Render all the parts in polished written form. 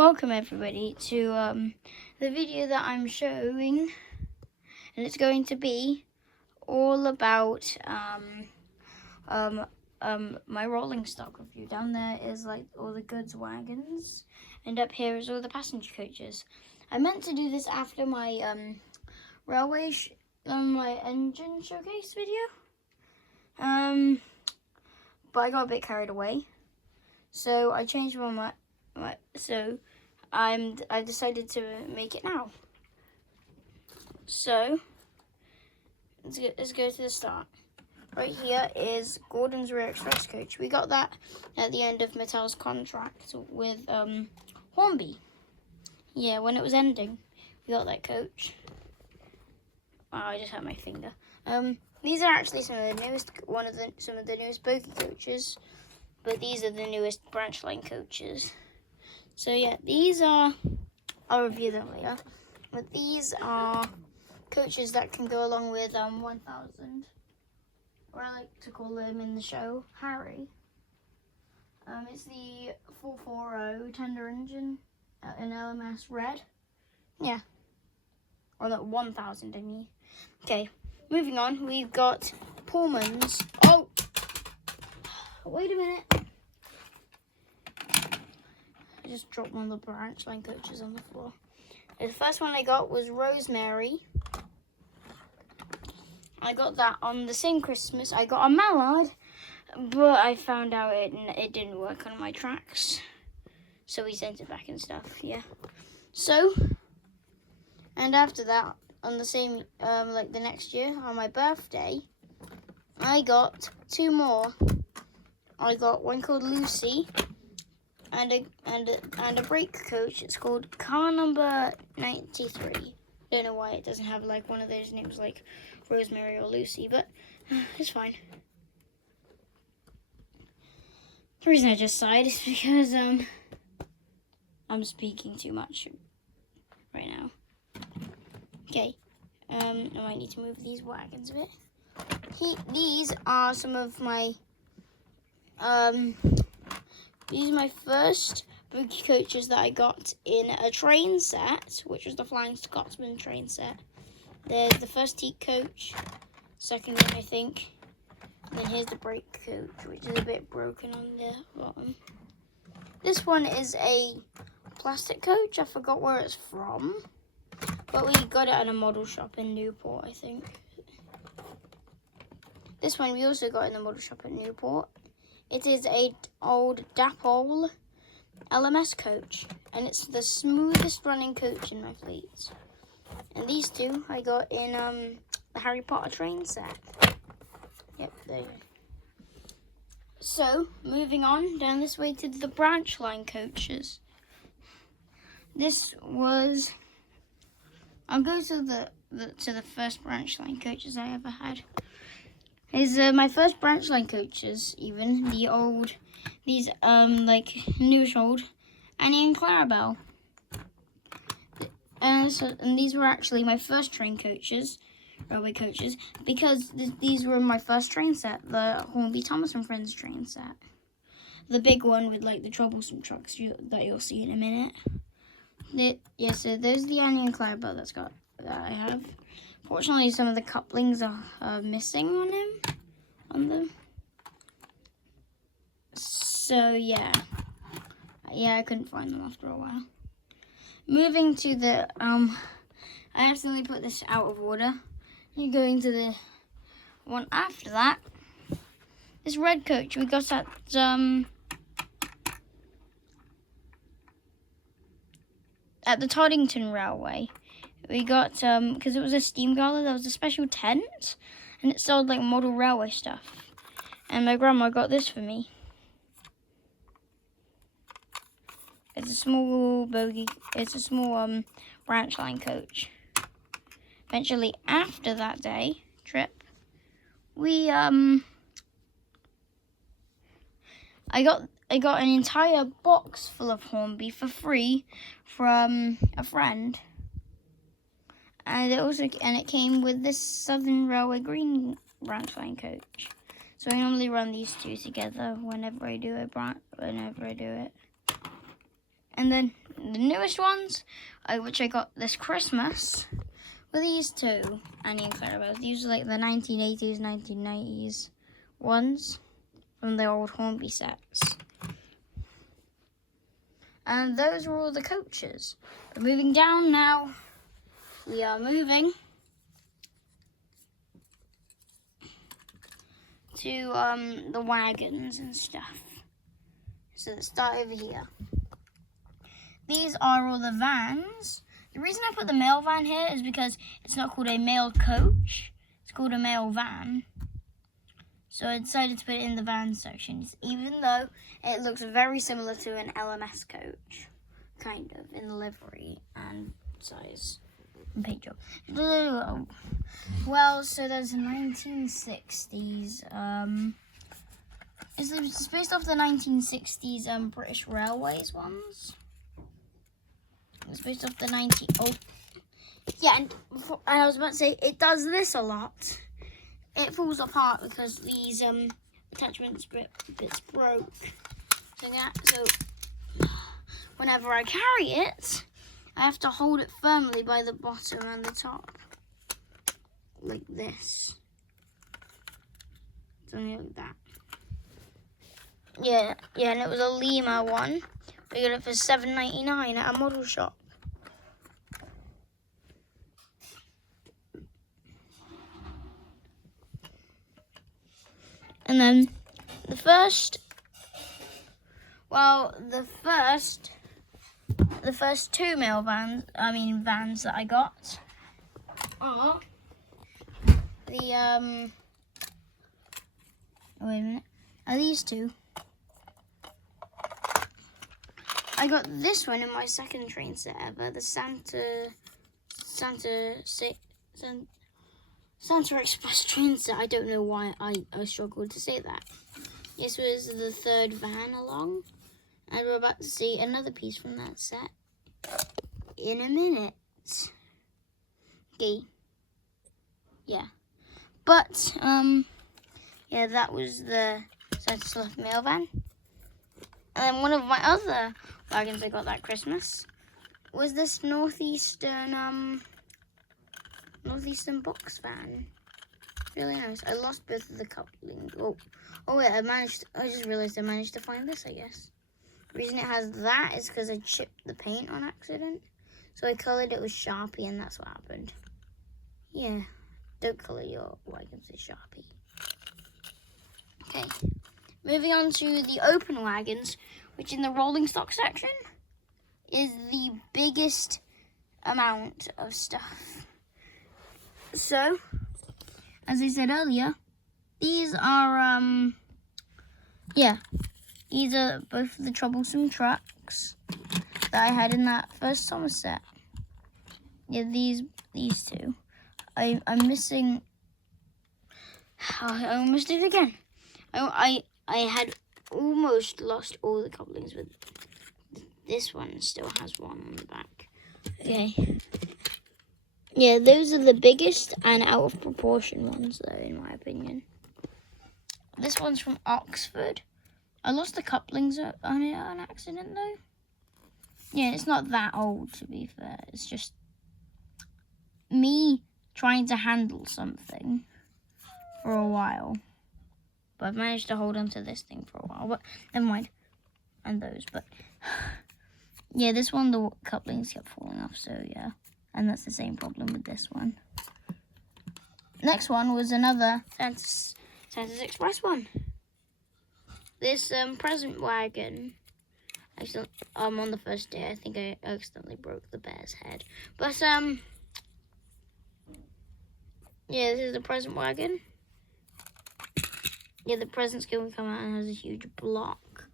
Welcome everybody to the video that I'm showing, and it's going to be all about my rolling stock review. Down there is like all the goods wagons, and up here is all the passenger coaches. I meant to do this after my my engine showcase video, but I got a bit carried away, so I changed my mind. So I decided to make it now. So let's go to the start. Right here is Gordon's Rear Express coach. We got that at the end of Mattel's contract with Hornby. Yeah, when it was ending, we got that coach. Wow, I just hurt my finger. These are actually some of the newest bogey coaches, but these are the newest branch line coaches. So yeah, these are, I'll review them later, but these are coaches that can go along with 1000, or I like to call them in the show, Harry. It's the 440 tender engine in LMS red. Yeah, or that 1000 I mean. Okay, moving on, we've got Pullman's. Oh, wait a minute. I just dropped one of the branch line coaches on the floor. The first one I got was Rosemary. I got that on the same Christmas. I got a Mallard, but I found out it didn't work on my tracks, so we sent it back and stuff. Yeah. So, and after that, on the same like the next year on my birthday, I got two more. I got one called Lucy, and a brake coach. It's called car number 93. Don't know why it doesn't have like one of those names like Rosemary or Lucy, but it's fine. The reason I just sighed is because I'm speaking too much right now. Okay, I might need to move these wagons a bit. These are some of my these are my first bogey coaches that I got in a train set, which was the Flying Scotsman train set. There's the first teak coach, second one I think, and then here's the brake coach, which is a bit broken on the bottom. This one is a plastic coach, I forgot where it's from, but we got it at a model shop in Newport, I think. This one we also got in the model shop at Newport. It is a old Dapol LMS coach, and it's the smoothest running coach in my fleet. And these two I got in the Harry Potter train set. Yep, there you go. So, moving on down this way to the branch line coaches. I'll go to the first branch line coaches I ever had. Is my first branch line coaches, even these like newish old Annie and Clarabelle. And these were actually my first train coaches, railway coaches, because these were my first train set, the Hornby Thomas and Friends train set, the big one with like the troublesome trucks that you'll see in a minute. Yeah, so there's the Annie and Clarabelle that I have. Fortunately, some of the couplings are missing on them. So yeah, I couldn't find them after a while. Moving to the I accidentally put this out of order. You're going to the one after that. This red coach we got at the Toddington Railway. We got because it was a steam gala, there was a special tent, and it sold like model railway stuff. And my grandma got this for me. It's a small bogey. It's a small branch line coach. Eventually, after that trip, we I got an entire box full of Hornby for free from a friend. And it came with this Southern Railway green branch line coach. So I normally run these two together whenever I do it. And then the newest ones, which I got this Christmas, were these two Annie and Clarabelle. These are like the 1980s, 1990s ones from the old Hornby sets. And those were all the coaches. But moving down now, we are moving to the wagons and stuff. So let's start over here. These are all the vans. The reason I put the mail van here is because it's not called a mail coach. It's called a mail van. So I decided to put it in the van sections, even though it looks very similar to an LMS coach, kind of, in the livery and size and paint job. Well, so there's 1960s. It's based off the 1960s British Railways ones. It's based off the yeah, and I was about to say it does this a lot. It falls apart because these attachment bits broke. So whenever I carry it, I have to hold it firmly by the bottom and the top, like this. Something like that. Yeah, and it was a Lima one. We got it for $7.99 at a model shop. And then the first two vans that I got are the wait a minute. Are these two? I got this one in my second train set ever, the Santa Express train set. I don't know why I struggled to say that. This was the third van along, and we're about to see another piece from that set in a minute. Okay. Yeah. But, yeah, that was the Santa Slot mail van. And then one of my other wagons I got that Christmas was this Northeastern box van. Really nice. I lost both of the couplings. Oh wait, I just realized I managed to find this, I guess. The reason it has that is because I chipped the paint on accident. So I colored it with Sharpie, and that's what happened. Yeah, don't color your wagons with Sharpie. Okay, moving on to the open wagons, which in the rolling stock section is the biggest amount of stuff. So, as I said earlier, these are, these are both the troublesome trucks that I had in that first summer set. Yeah, these two. I'm missing, I almost did it again. I had almost lost all the couplings, but this one still has one on the back. Okay. Yeah, those are the biggest and out of proportion ones, though, in my opinion. This one's from Oxford. I lost the couplings on it on accident, though. Yeah, it's not that old, to be fair. It's just me trying to handle something for a while. But I've managed to hold on to this thing for a while. But never mind. And those, but yeah, this one, the couplings kept falling off, so yeah. And that's the same problem with this one. Next one was another Santa's Express one. This present wagon. Actually, on the first day, I think I accidentally broke the bear's head. But yeah, this is the present wagon. Yeah, the presents can come out and has a huge block.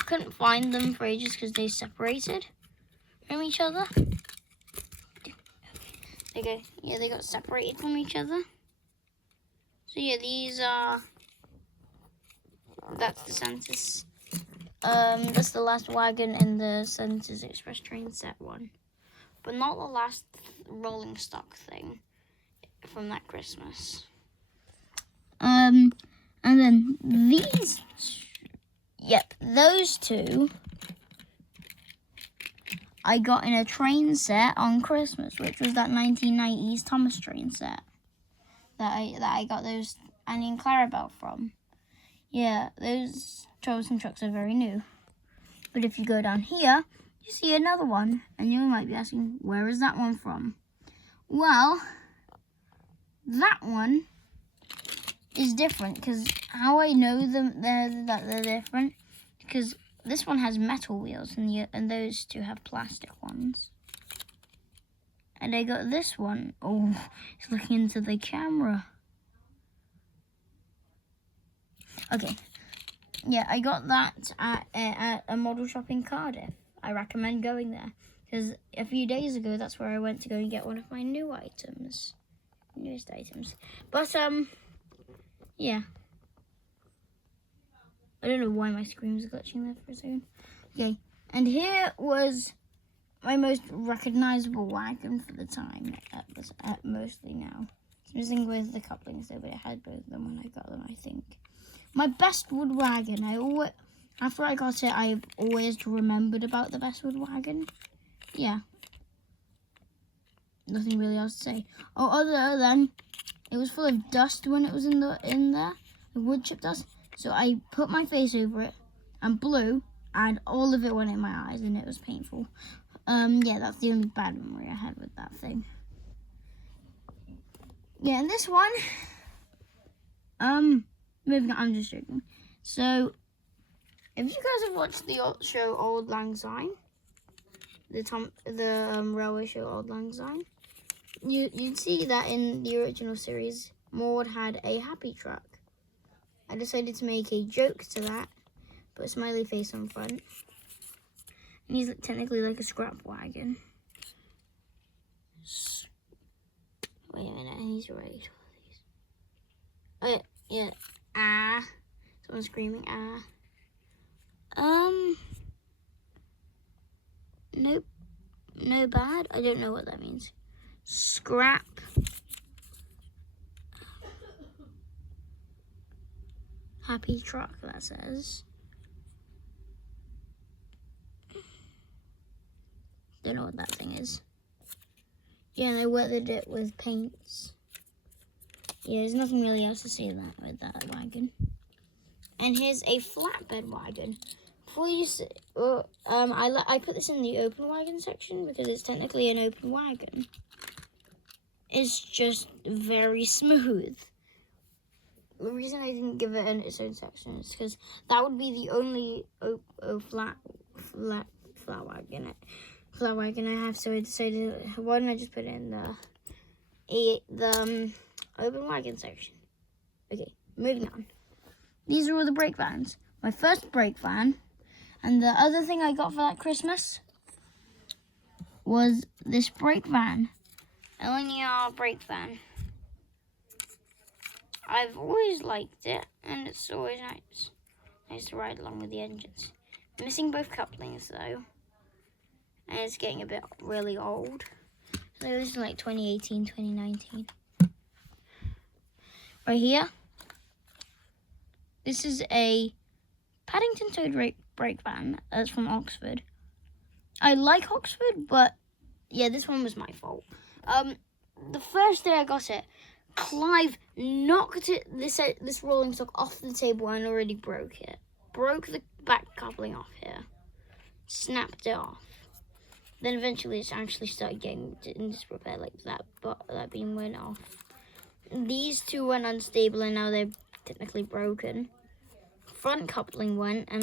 I couldn't find them for ages because they separated from each other. Okay, yeah, they got separated from each other. So yeah, these are, that's the Santa's, that's the last wagon in the Santa's Express train set one. But not the last rolling stock thing from that Christmas. And then these, yep, those two I got in a train set on Christmas, which was that 1990s Thomas train set that I got those Annie and Clarabelle from. Yeah, those troublesome trucks are very new. But if you go down here, you see another one, and you might be asking, where is that one from? Well, that one is different, because how I know that they're different, because this one has metal wheels, and those two have plastic ones. And I got this one. Oh, it's looking into the camera. Okay. Yeah, I got that at a model shop in Cardiff. I recommend going there, because a few days ago, that's where I went to go and get one of my newest items. But, yeah. I don't know why my screen was glitching there for a second. Okay, and here was my most recognizable wagon for the time, mostly now. It's missing with the couplings though, but it had both of them when I got them, I think. My Bestwood wagon, after I got it, I've always remembered about the Bestwood wagon. Yeah. Nothing really else to say. Oh, other than it was full of dust when it was in there, the wood chip dust. So I put my face over it and blew, and all of it went in my eyes, and it was painful. Yeah, that's the only bad memory I had with that thing. Yeah, and this one, moving on, I'm just joking. So, if you guys have watched the show Auld Lang Syne, the railway show Auld Lang Syne, you'd see that in the original series, Maud had a happy truck. I decided to make a joke to that, put a smiley face on front. And he's technically like a scrap wagon. Wait a minute, he's right. Oh, yeah. Ah. Someone's screaming, ah. Nope. No bad. I don't know what that means. Scrap. Happy truck, that says. Don't know what that thing is. Yeah, and I weathered it with paints. Yeah, there's nothing really else to say with that wagon. And here's a flatbed wagon. Before you see, I put this in the open wagon section because it's technically an open wagon. It's just very smooth. The reason I didn't give it its own section is because that would be the only flat wagon I have. So I decided, why don't I just put it in the open wagon section? Okay, moving on. These are all the brake vans. My first brake van, and the other thing I got for that Christmas was this brake van, a linear brake van. I've always liked it, and it's always nice to ride along with the engines. Missing both couplings though, and it's getting a bit really old. So this is like 2018, 2019. Right here, this is a Paddington Toad brake van that's from Oxford. I like Oxford, but yeah, this one was my fault. The first day I got it, Clive knocked this rolling stock off the table and already broke it. Broke the back coupling off here. Snapped it off. Then eventually it actually started getting in disrepair like that, but that beam went off. These two went unstable and now they're technically broken. Front coupling went, and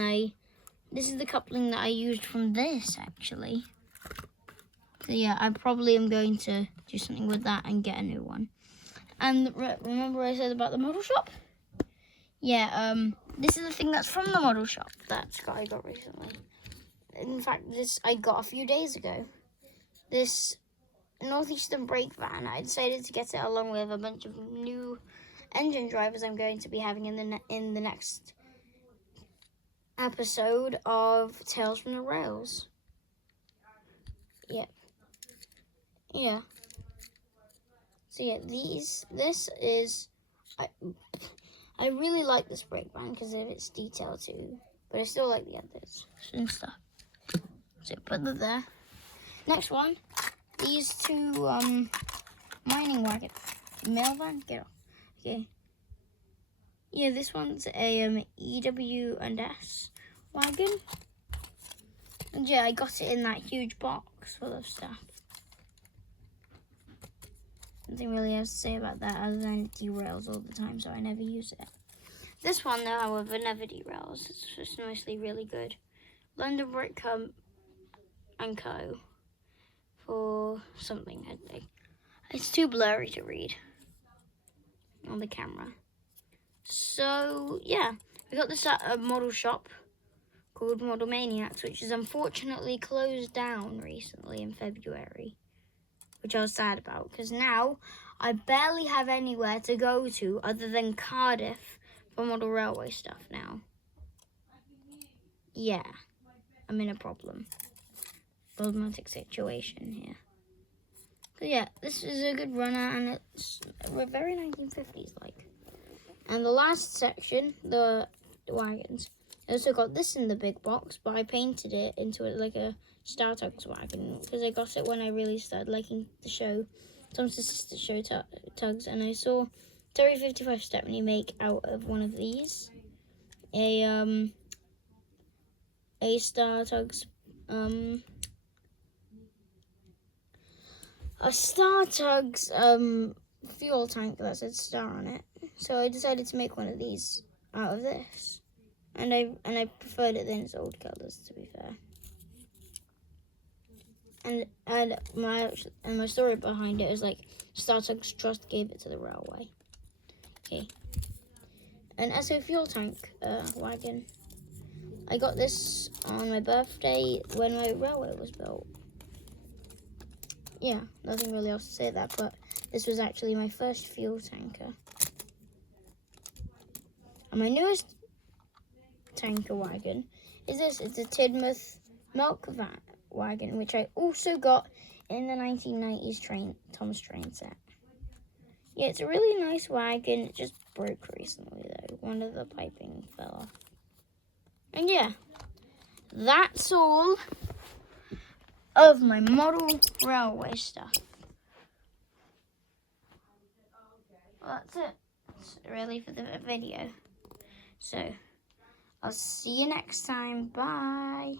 this is the coupling that I used from this actually. So yeah, I probably am going to do something with that and get a new one. And remember I said about the model shop? Yeah, this is the thing that's from the model shop that I got recently. In fact, this I got a few days ago. This Northeastern brake van, I decided to get it along with a bunch of new engine drivers I'm going to be having in the next episode of Tales from the Rails. Yeah. So yeah, this is, I really like this brake van because of its detail too, but I still like the others and stuff. So put that there. Next one, these two mining wagon. Mail van, get off. Okay. Yeah, this one's a EW&S wagon. And yeah, I got it in that huge box full of stuff. Nothing really else to say about that other than it derails all the time, so I never use it. This one, though, however, never derails. It's just mostly really good. London Brick Co. and Co. for something, I think. It's too blurry to read on the camera. So, yeah. We got this at a model shop called Model Maniacs, which is unfortunately closed down recently in February, which I was sad about, because now I barely have anywhere to go to other than Cardiff for model railway stuff now. Yeah, I'm in a problematic situation here. So yeah, this is a good runner, and it's very 1950s like. And the last section, the wagons. I also got this in the big box, but I painted it into it like a Star Tugs wagon because I got it when I really started liking the show, Tom's Sister Show Tugs, and I saw Terry 55 Stepney make out of one of these a Star Tugs fuel tank that said Star on it. So I decided to make one of these out of this. And I preferred it than its old colours, to be fair. And my story behind it is like Star Tugs Trust gave it to the railway. Okay. An Esso fuel tank wagon. I got this on my birthday when my railway was built. Yeah, nothing really else to say that, but this was actually my first fuel tanker. And my newest tanker wagon is this. It's a Tidmouth milk wagon, which I also got in the 1990s Tom's Train set. Yeah, it's a really nice wagon. It just broke recently, though. One of the piping fell off. And yeah, that's all of my model railway stuff. Well, that's it. That's really for the video. So, I'll see you next time. Bye.